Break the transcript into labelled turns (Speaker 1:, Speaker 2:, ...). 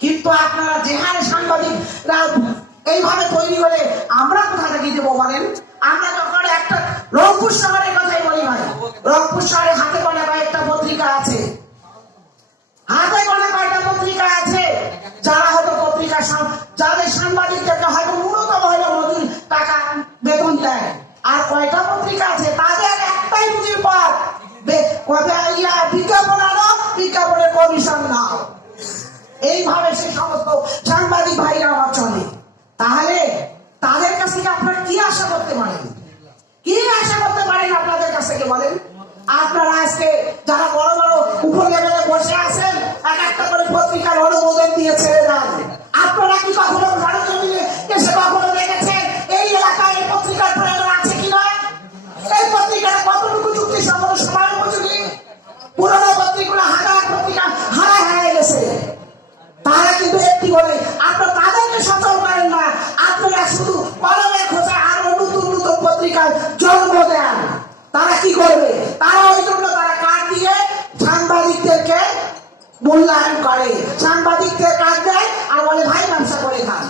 Speaker 1: কিন্তু আপনারা যেখানে সাংবাদিকরা এইভাবে তৈরি করে আমরা কোথা থেকে দেবো বলেন? আমরা যখন একটা রংপুর শহরের কথাই বলি ভাই। রংপুর শহরে হাতে গোনা কয়েকটা পত্রিকা আছে। হাতে গোনা কয়েকটা পত্রিকা আছে। যারা হয়তো পত্রিকা যাদের সাংবাদিকদেরকে হয়তো ন্যূনতম হয়তো মজুর টাকা বেতন দেয়। আর কয়টা পত্রিকা আছে? তাদের একটাই পুঁজির পথ। বিজ্ঞাপন আনো, বিজ্ঞাপনের কমিশন সমস্ত সাংবাদিক ভাইরা আমার চলে। তাহলে তাদের কাছ থেকে আপনারা কি আশা করতে পারেন? কি আশা করতে পারেন আপনাদের কাছ থেকে বলেন? আপনারা আজকে যারা বড় বড় উপর লেভেলে বসে আছেন, এক একটা করে পত্রিকার অনুমোদন দিয়ে করে আপনারা তাদেরকে সচল করেন না। আপনারা শুধু কলমে খোঁজা আরও নতুন নতুন পত্রিকায় জন্ম দেন। তারা কি করবে? তারা ওই জন্য তারা কাজ দিয়ে সাংবাদিকদেরকে মূল্যায়ন করে। সাংবাদিকদের কাজ দেয় আর বলে, ভাই, ব্যবসা করে খান।